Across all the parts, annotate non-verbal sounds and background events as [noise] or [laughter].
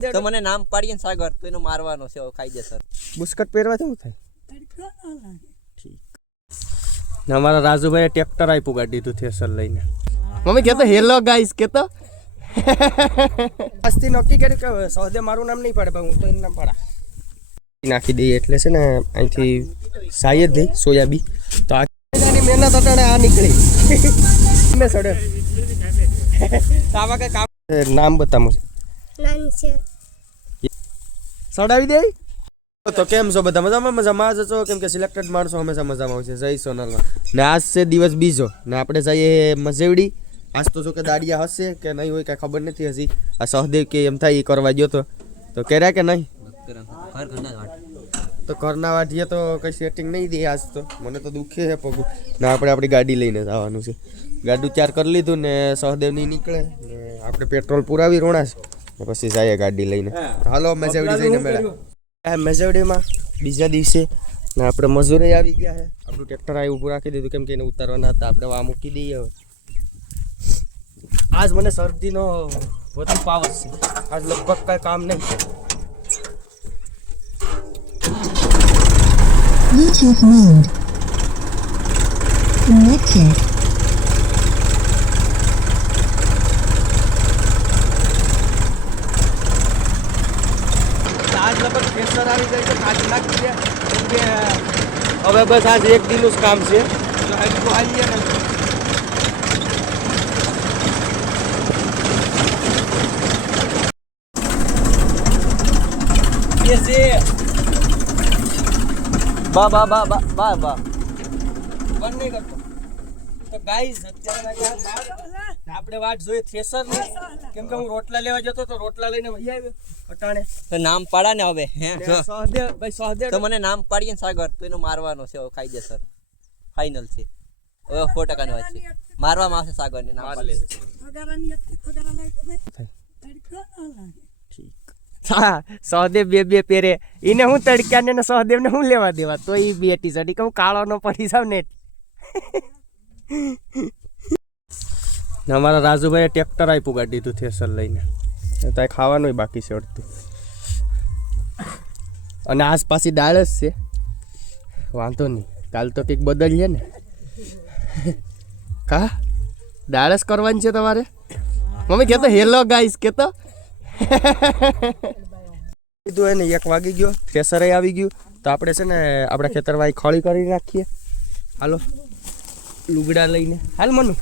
તો મને નામ પાડીએ ને સાગર તો એનો મારવાનો છે ખાઈ જશે બુસ્કટ પહેરવા જવું થાય? ને અમારા રાજુભાઈ ટ્રેક્ટર આપ્યું ગાડી દીધું થેસર લઈને. મમ્મી કહેતો હેલો ગાઈસ કહેતો આજથી નક્કી કર્યું કે સૌદે મારું નામ નહીં પડે હું તો એનું નામ પડા. નાખી દઈએ એટલે છે ને અહીંથી સાય જ નહીં સોયાબી. તો આ મહેનત અટાણે આ નીકળી. મેં સડે. આવા કઈ કામ નામ બતાવું. નાની છે. સડાવી દે. તો કેમ છો બધા મજામાં? મજામાં જ છો? કેમ કે સિલેક્ટેડ માણસો હંમેશા મજામાં હોય છે. જય સોનલમાં ને આજ છે દિવસ બીજો. ને આપણે જઈએ મજેવડી આજ તો જો કે દાડિયા હશે કે નહીં હોય કાંઈ ખબર નથી હજી. આ સહદેવ કે એમ થાય એ કરવા ગયો તો. તો કર્યા કે નહીં? તો ઘરના વાઢીએ તો કંઈ સેટિંગ નહીં દે આજ તો. મને તો દુખે છે પગ. ને આપણે આપણી ગાડી લઈને જવાનું છે. ગાડું ચાર કરી લીધું ને સહદેવ નહીં નીકળે. ને આપણે પેટ્રોલ પુરાવી રોણા છે. પછી જઈએ ગાડી લઈને. હાલો મેજવડી જઈને મેળા. મેજેવડીમાં બીજા દિવસે ને આપણે મજૂરે આવી ગયા છે આપણું ટ્રેક્ટર આવી ઊભું રાખી દીધું કેમ કે એને ઉતારવાના હતા. આપણે આ મૂકી દઈએ હવે. આજ મને શરદીનો વધુ પાવર છે. આજ લગભગ કાંઈ કામ નહીં. Bluetooth mode. Connected. આજ લગભગ પ્રેશર આવી જાય તો કાઢી નાખી દે કેમ કે હવે બસ આજ એક દિનનું જ કામ છે જો હજુ તો ગાઈઝ અત્યારે આપણે વાટ જોઈએ થ્રેસરની. કેમ કે હું રોટલા લેવા જતો તો રોટલા લઈને વહી આવ્યો અટાણે. તો નામ પાડા ને હવે હે? ને સહદેવ ભાઈ સહદેવ તો મને નામ પાડીએ ને સાગર તો એનો મારવાનો છે ખાઈ જશે. ફાઇનલ છે. હવે સો ટકાની વાત છે. મારવામાં આવશે સાગર ને નામ લેશે. હા સહદેવ બે બે પહેરે. એને હું તડક્યા ને સહદેવ ને હું લેવા દેવા? તો એ બે ટી શર્ટ હું કાળો નો પડી જાવ ને અમારા રાજુભાઈએ ટ્રેક્ટર આપ્યું ગાડી દીધું થેસર લઈને. ત્યાં ખાવાનું બાકી છે અડધું. અને આજ પાછી દાળ જ છે. વાંધો નહીં. કાલ તો કંઈક બદલીએ ને. કા? દાળ જ કરવાની છે તમારે? મમ્મી કહેતો હેલો ગાઈસ કહેતો કીધું એને એક વાગી ગયો થ્રેસર આવી ગયું. તો આપણે છે ને, આપણે ખેતરમાં ખોળી કરી નાખીએ. હાલો. લુગડા લઈને. હાલ મનુ. ને.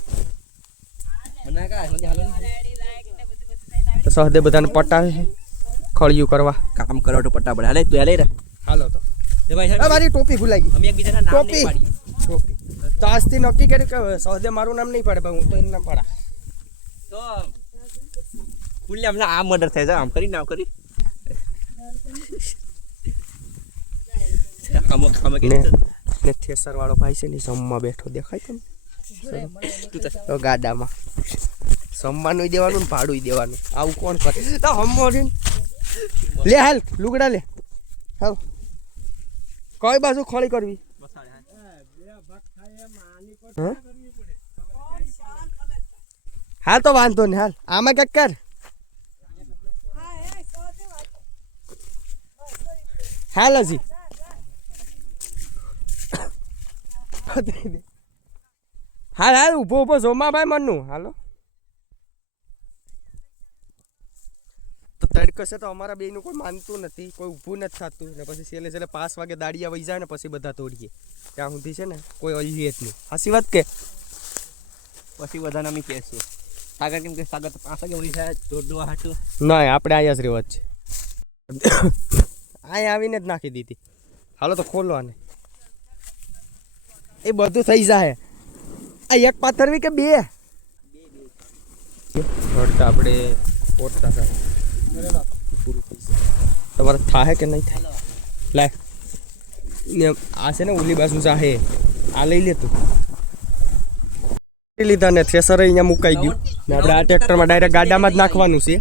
તો સહદે બધાને પટાવે છે. ખળિયું કરવા. કામ કરવા તો પટ્ટા પડે. હાલે તું હાલે રે. હાલો તો. જે ભાઈ સાહેબ, મારી ટોપી ભૂલાઈ ગઈ. અમે એકબીજાના નામ ટોપી. ટોપી. તો આજથી નક્કી કર્યું કે સહદે મારું નામ નહીં પડે હું તો એને નામ પડા. તો ફૂલ્યા હમણાં આ મર્ડર થાય છે. આમ કરી ને કરી. આમ આમ ને થેસર વાળો ભાઈ છે ને જમવા બેઠો દેખાય તમને? તું ગાડામાં. જમવાનું દેવાનું ને ભાડું દેવાનું. આવું કોણ કરે? તો હમો લે હાલ લુગડા લે. હાલ કઈ બાજુ ખોળી કરવી? હં? હાલ તો વાંધો નહીં હાલ. આમાં ક્યાંક કર. હાલ હજી. હાલ હાલ ઊભો ઊભો જોમા ભાઈ મનનું. હાલો. તો તડકો છે તો અમારા બેનું કોઈ માનતું નથી કોઈ ઊભું નથી થતું. ને પછી છેલ્લે છેલ્લે પાંચ વાગે દાડિયા વહી જાય ને પછી બધા તોડીએ. ત્યાં સુધી છે ને કોઈ અલીએ જ નહીં. હાસી વાત કે? પછી બધાને અમે કહેશું. સાગર કેમ કે સાગર તો પાંચ વાગે ઉડી જાય દોડવા હાટું. ના આપણે અહીંયા જ રહેવા જ છે. [coughs] અહીંયા આવીને જ નાખી દીધી. હાલો તો ખોલો આને. એ બધું થઈ જાય આ એક પાથરવી કે બે? રડતા આપણે ઓરતા થાય પૂરું થઈ જાય તમારે થાય કે નહીં થાય લાય ને આ છે ને ઓલી બાજુ ચાહે આ લઈ લે તું. લીધા ને થ્રેસર અહીંયા મુકાઈ ગયું. ને આપણે આ ટ્રેક્ટરમાં ડાયરેક્ટ ગાડામાં જ નાખવાનું છે.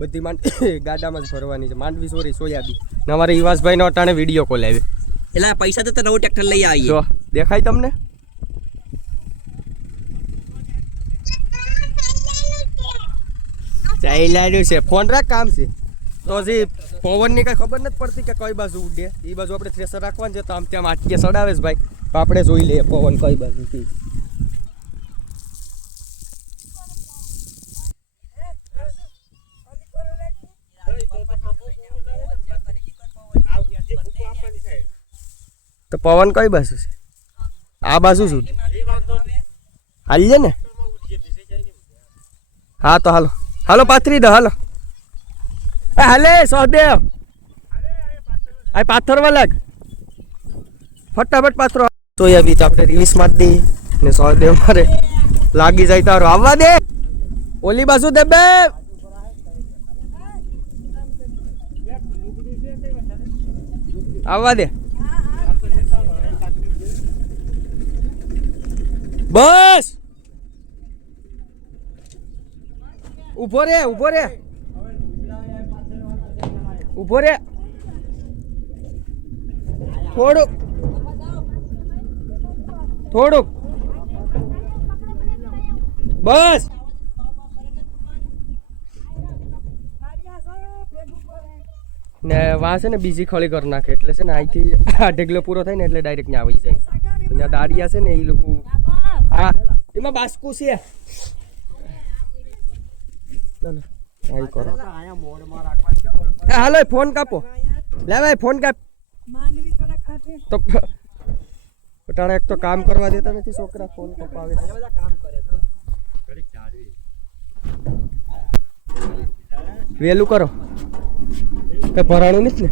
બધી માંડ [coughs] ગાડામાં જ ભરવાની છે. માંડવી સોરી સોયાબી ને અમારે ઈવાસભાઈનો અટાણે વીડિયો કોલ આવ્યો. એટલે પૈસા તો નવું ટ્રેક્ટર લઈ આવીએ. જો. દેખાય તમને? ચાલ્યું છે. ફોન રાખ કામ છે. તો હજી પવનની કઈ ખબર નથી પડતી કે કઈ બાજુ ઉડે. એ બાજુ આપણે થ્રેસર રાખવાનું છે તો આમ ત્યાં આટકે સડાવે છે ભાઈ. તો આપણે જોઈ લઈએ પવન કઈ બાજુથી. તો પવન કઈ બાજુ છે? આ બાજુ શું? હાલીએ ને. હા, તો હાલો. હાલો, પાથરી દો, હાલો. એ, હાલે સહદેવ આ પાથરવા લાગ. ફટાફટ પાથરો. સોયાબીન આપણે રિવિસ મારી દઈએ. ને સહદેવ મારે લાગી જાય તારો. આવવા દે. ઓલી બાજુ દે બે. આવવા દે. બસ! ઊભો રે ઊભો રે. ઊભો રે. થોડુંક. થોડુંક. બસ! ને વાં છે ને બીજી ખળી કરી નાખે, એટલે છે ને અહીંથી આ ઢગલો પૂરો થાય ને એટલે ડાયરેક્ટ ત્યાં આવી જાય. દાડિયા છે ને એ લોકો હા, એમાં બાસ્કુ છે. હાલો ફોન કાપો. લે, ભાઈ, ફોન કાપ. તો અટાણે એક તો કામ કરવા દેતા નથી છોકરા, ફોન કપાવે વેલું કરો. તો ભરાણું નથી ને?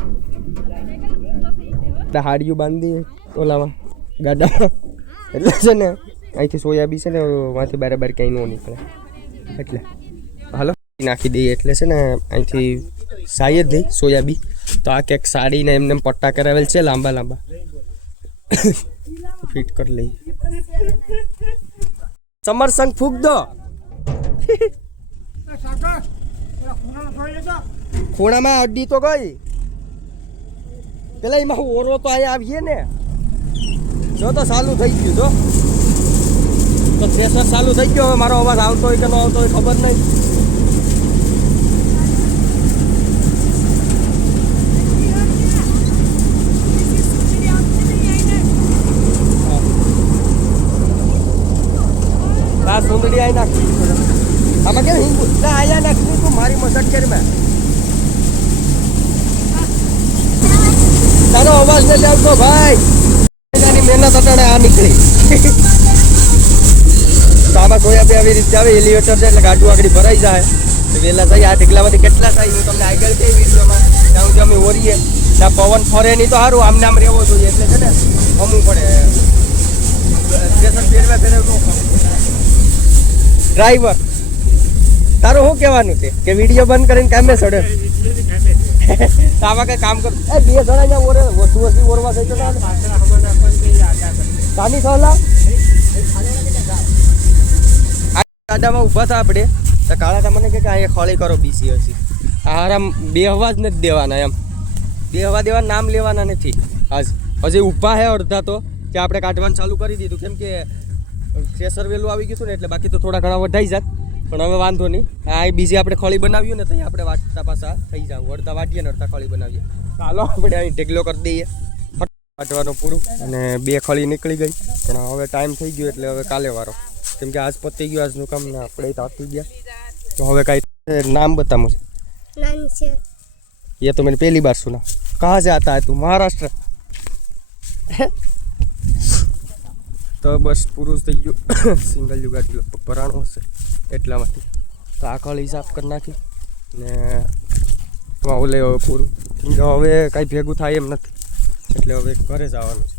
હાડિયું બાંધી ઓલામાં, ગાડામાં. એટલે છે ને અહીંથી સોયાબી છે ને માંથી બરાબર ક્યાંય ન નીકળે. એટલે હાલો, નાખી દઈએ એટલે છે ને, અહીંથી સાઈ જ નહીં સોયાબી તો આ કેક સાડીને એમને પટ્ટા કરાવેલ છે, લાંબા લાંબા. ફિટ કરી લઈએ. સમર સંગ ફૂક દો. ખૂણામાં અડ્ડી તો ગઈ. પેલા એમાં ઓરો તો અહીંયા આવીએ ને. જો તો સારું થઈ ગયું, જો. તો ચાલુ થઈ ગયો હવે મારો અવાજ આવતો હોય કે ન આવતો હોય ખબર નહીં. આ સુંદરી આવી નાખી. આમાં કેમ હિંગુ ના તું મારી મદદ કરી મેં. તારો અવાજ નથી આવતો, ભાઈ. મહેનત અટાણે આ નીકળી. તો આમાં બી આવી રીતે આવે એલિવેટર છે એટલે ગાડું આગળ ભરાઈ જાય. વહેલા થાય આ ઢીકલામાંથી કેટલા થાય હું તમને આગળ કહી વિડીયોમાં. ત્યાં સુધી અમે ઓરીએ. ત્યાં પવન ફરે નહીં તો સારું આમ રહેવો જોઈએ. એટલે છે ને અમું પડે. સ્ટેશન ફેરવે ફેરવે ડ્રાઈવર. તારું શું કહેવાનું છે? કે વીડિયો બંધ કરીને કામે સડે [laughs] તો આમાં કઈ કામ કર? એ બે જણા ઓરે વસ્તુ વસ્તુ ઓરવા થઈ તો સાની સહલા ગાડામાં ઊભા હતા આપણે. તો કાળા તમને મને કે આ અહીંયા ખોળી કરો બીસી હશે. આરામ બે હવા જ નથી દેવાના એમ. બે હવા દેવા નામ લેવાના નથી. આજ. હજી ઊભા હે અડધા તો. કે આપણે કાઢવાનું ચાલુ કરી દીધું. કેમ કે પ્રેશર વહેલું આવી ગયું હતું ને એટલે બાકી તો થોડા ઘણા વધાઈ જાત. પણ હવે વાંધો નહીં. આ બીજી આપણે ખોળી બનાવ્યું ને તો આપણે વાટતા પાછા થઈ જાવ. અડધા વાટીએ ને અડધા ખોળી બનાવીએ. ચાલો. આપણે અહીં ઢેગલો કરી દઈએ. વાટવાનું પૂરું. અને બે ખળી નીકળી ગઈ. પણ હવે ટાઈમ થઈ ગયો એટલે હવે કાલે વારો. કેમ કે આજ પતી ગયું આજનું કામ ને આપણે તાકી ગયા. તો હવે કાંઈ નામ બતાવું છે? ये तो मैंने पहली बार सुना कहाँ से आता है तू महाराष्ट्र તો બસ પૂરું થઈ ગયું. સિંગલ જુગાડ ભરાણું હશે એટલા માટે તો આખળ હિસાબ કરી નાખી ને ઓલે હવે પૂરું. હવે કાંઈ ભેગું થાય એમ નથી. એટલે હવે ઘરે જવાનું છે.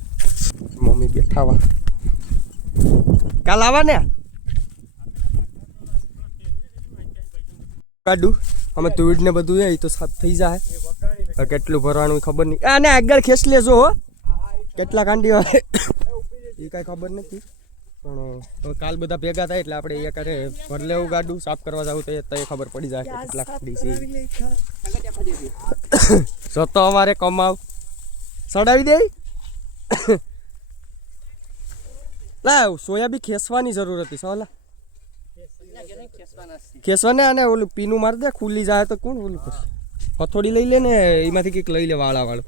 મમ્મી બેઠાવા કાલ આવા ને કાઢું. અમે તુવીડ ને બધું એ તો સાફ થઈ જાય. કેટલું ભરવાનું ખબર નહીં. આને આગળ ખેંચ લેજો હો. કેટલા કાંડી હોય. એ કાંઈ ખબર નથી. પણ કાલ બધા ભેગા થાય એટલે આપણે એ કરે ભર લેવું ગાડું, સાફ કરવા જવું તો એ તો ખબર પડી જાય કેટલા કાંડી છે. [coughs] જતો અમારે કમાવ. સડાવી દે. લા સોયાબી ખેસવાની જરૂર હતી સોલા. ખેસવાને અને ઓલું પીનું મારી દે ખુલ્લી જાય તો કોણ ઓલું કરશે? હથોડી લઈ લે ને એમાંથી કંઈક લઈ લે વાળા વાળું